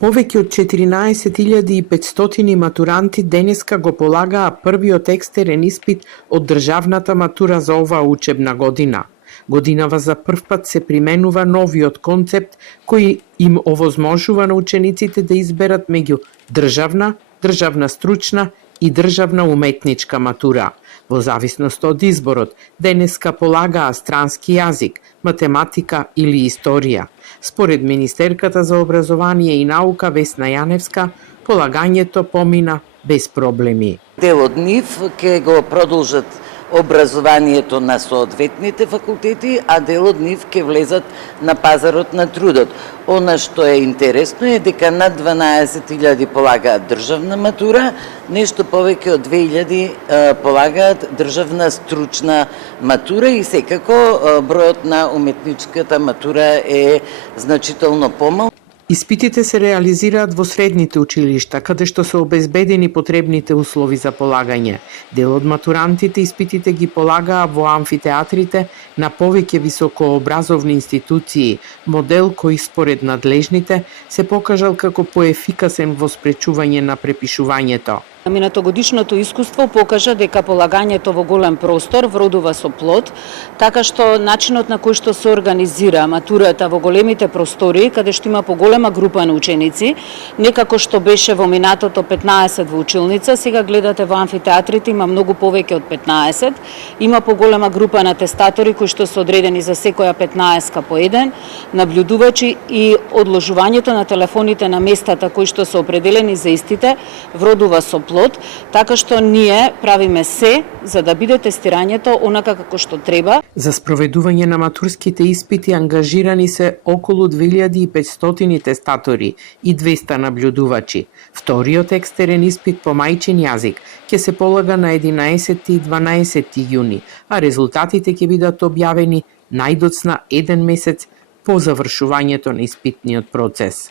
Повеќе од 14.500 матуранти денеска го полагаа првиот екстерен испит од државната матура за оваа учебна година. Годинава за првпат се применува новиот концепт кој им овозможува на учениците да изберат меѓу државна, државна стручна и државна уметничка матура. Во зависност од изборот, денеска полагаа странски јазик, математика или историја. Според Министерката за образование и наука Весна Јаневска, полагањето помина без проблеми. Дел од нив ќе го продолжат образованието на соодветните факултети, а дел од нив ќе влезат на пазарот на трудот. Она што е интересно е дека над 12.000 полагаат државна матура, нешто повеќе од 2.000 полагаат државна стручна матура и секако бројот на уметничката матура е значително помал. Испитите се реализираат во средните училишта, каде што се обезбедени потребните услови за полагање. Дел од матурантите испитите ги полагаа во амфитеатрите на повеќе високообразовни институции, модел кој според надлежните се покажал како поефикасен во спречување на препишувањето. Минатогодишното искуство покажа дека полагањето во голем простор вродува со плод, така што начинот на кој што се организира матурата во големите простори, каде што има поголема група на ученици, некако што беше во минатото 15 во училница, сега гледате во амфитеатрите има многу повеќе од 15, има поголема група на тестатори кои што се одредени за секоја 15 по еден, наблюдувачи и одложувањето на телефоните на местата кои што се определени за истите вродува со плод, така што ние правиме се за да биде тестирањето онака како што треба. За спроведување на матурските испити ангажирани се околу 2500 тестатори и 200 наблюдувачи. Вториот екстерен испит по мајчин јазик ќе се полага на 11 и 12 јуни, а резултатите ќе бидат објавени најдоцна еден месец по завршувањето на испитниот процес.